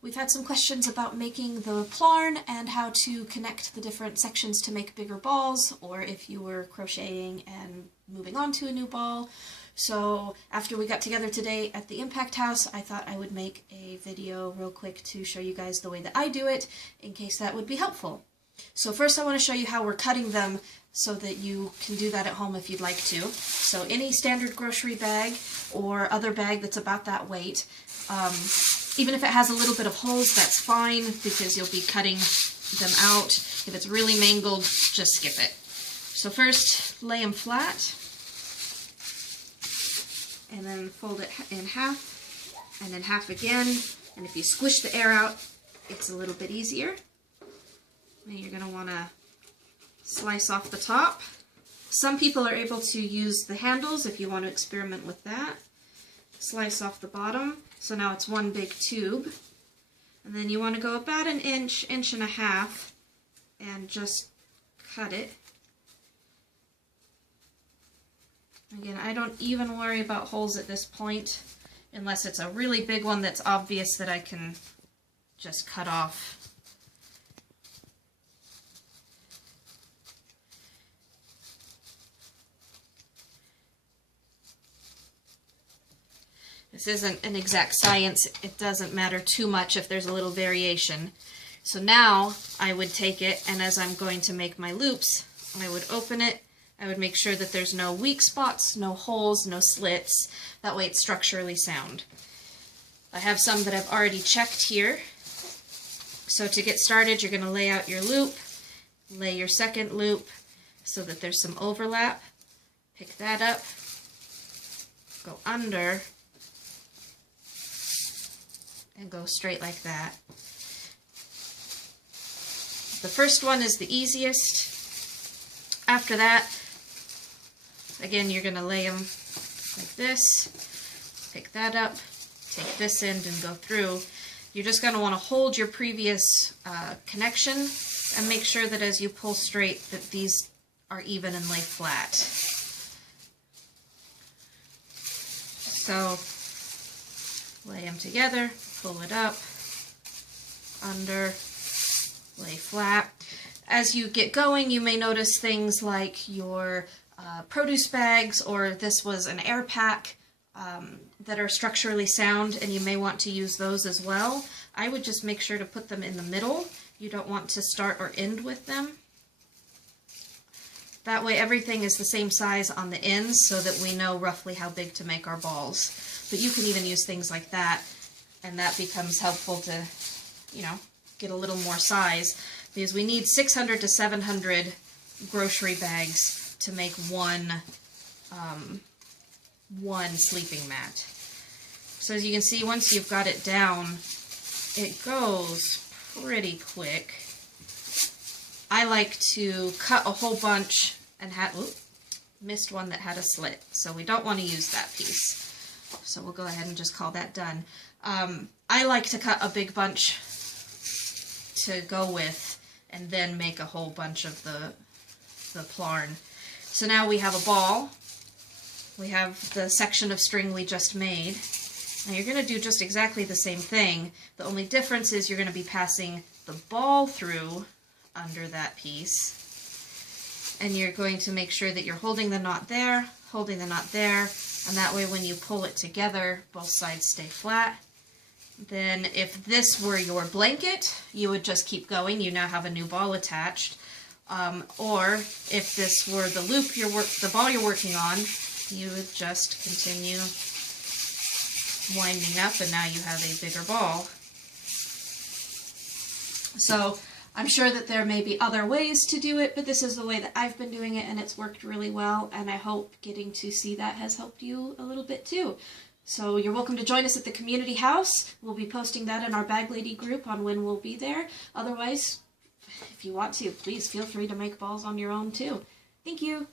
We've had some questions about making the plarn and how to connect the different sections to make bigger balls, or if you were crocheting and moving on to a new ball. So after we got together today at the Impact House, I thought I would make a video real quick to show you guys the way that I do it, in case that would be helpful. So first I want to show you how we're cutting them so that you can do that at home if you'd like to. So any standard grocery bag or other bag that's about that weight, even if it has a little bit of holes, that's fine, because you'll be cutting them out. If it's really mangled, just skip it. So first, lay them flat, and then fold it in half, and then half again. And if you squish the air out, it's a little bit easier. Then you're going to want to slice off the top. Some people are able to use the handles if you want to experiment with that. Slice off the bottom. So now it's one big tube. And then you want to go about an inch, inch and a half, and just cut it. Again, I don't even worry about holes at this point, unless it's a really big one that's obvious that I can just cut off. This isn't an exact science. It doesn't matter too much if there's a little variation. So now I would take it, and as I'm going to make my loops, I would open it. I would make sure that there's no weak spots, no holes, no slits. That way it's structurally sound. I have some that I've already checked here. So to get started, you're going to lay out your loop, lay your second loop so that there's some overlap. Pick that up, go under, and go straight like that. The first one is the easiest. After that, again, you're going to lay them like this, pick that up, take this end and go through. You're just going to want to hold your previous connection and make sure that as you pull straight that these are even and lay flat. So lay them together, pull it up, under, lay flat. As you get going, you may notice things like your produce bags, or this was an air pack, that are structurally sound, and you may want to use those as well. I would just make sure to put them in the middle. You don't want to start or end with them. That way everything is the same size on the ends so that we know roughly how big to make our balls. But you can even use things like that, and that becomes helpful to, you know, get a little more size, because we need 600 to 700 grocery bags to make one sleeping mat. So as you can see, once you've got it down, it goes pretty quick. I like to cut a whole bunch and missed one that had a slit, so we don't want to use that piece. So we'll go ahead and just call that done. I like to cut a big bunch to go with, and then make a whole bunch of the plarn. So now we have a ball. We have the section of string we just made. Now you're going to do just exactly the same thing. The only difference is you're going to be passing the ball through under that piece. And you're going to make sure that you're holding the knot there, holding the knot there, and that way when you pull it together, both sides stay flat. Then if this were your blanket, you would just keep going. You now have a new ball attached. Or if this were the loop the ball you're working on, you would just continue winding up, and now you have a bigger ball. So I'm sure that there may be other ways to do it, but this is the way that I've been doing it, and it's worked really well, and I hope getting to see that has helped you a little bit too. So you're welcome to join us at the community house. We'll be posting that in our Bag Lady group on when we'll be there. Otherwise, if you want to, please feel free to make balls on your own too. Thank you.